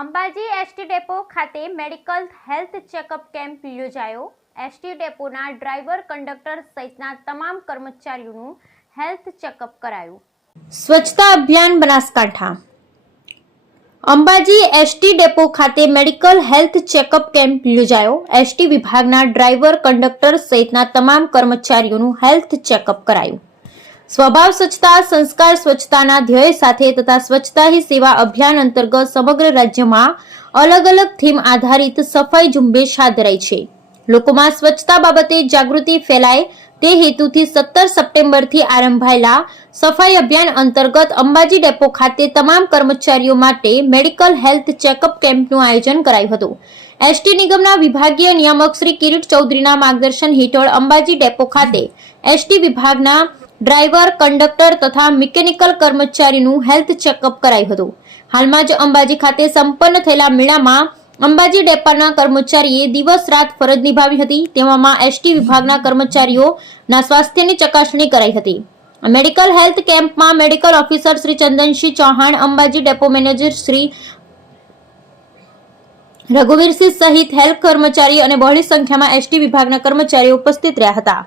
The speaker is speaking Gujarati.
અંબાજી એસટી ડેપો ખાતે મેડિકલ હેલ્થ ચેકઅપ કેમ્પ યોજાયો. એસટી ડેપોના ડ્રાઈવર કંડક્ટર સહિતના તમામ કર્મચારીઓનું હેલ્થ ચેકઅપ કરાયું. સ્વચ્છતા અભિયાન બનાસકાંઠા. અંબાજી એસટી ડેપો ખાતે મેડિકલ હેલ્થ ચેકઅપ કેમ્પ યોજાયો. એસટી વિભાગના ડ્રાઈવર, કંડક્ટર સહિતના તમામ કર્મચારીઓનું હેલ્થ ચેકઅપ કરાયું. સ્વભાવ સ્વચ્છતા, સંસ્કાર સ્વચ્છતાના ધ્યેય સાથે તથા સ્વચ્છતા હી સેવા અભિયાન અંતર્ગત સમગ્ર રાજ્યમાં અલગ અલગ થીમ આધારિત સફાઈ ઝુંબેશ હાથ ધરાઈ છે. લોકોમાં સ્વચ્છતા બાબતે જાગૃતિ ફેલાય તે હેતુથી સત્તર સપ્ટેમ્બરથી આરંભાયેલા સફાઈ અભિયાન અંતર્ગત અંબાજી ડેપો ખાતે તમામ કર્મચારીઓ માટે મેડિકલ હેલ્થ ચેકઅપ કેમ્પનું આયોજન કરાયું હતું. એસટી નિગમના વિભાગીય નિયામક શ્રી કિરીટ ચૌધરીના માર્ગદર્શન હેઠળ અંબાજી ડેપો ખાતે એસટી વિભાગના ડ્રાઈવર, કંડક્ટર તથા મિકેનિકલ કર્મચારીનું હેલ્થ ચેકઅપ કરાયું હતું. હાલમાં જ અંબાજી ખાતે સંપન્ન થયેલા મેળામાં અંબાજી ડેપાના કર્મચારીએ દિવસ રાત ફરજ નિભાવી હતી. તેવામાં એસટી વિભાગના કર્મચારીઓના સ્વાસ્થ્યની ચકાસણી કરાઈ હતી. મેડિકલ હેલ્થ કેમ્પમાં medical officer Shri Chandansinh Chauhan, Ambaji depot manager Shri Raghuvirsinh સહિત હેલ્થ કર્મચારી અને બહોળી સંખ્યામાં એસટી વિભાગના કર્મચારીઓ ઉપસ્થિત રહ્યા હતા.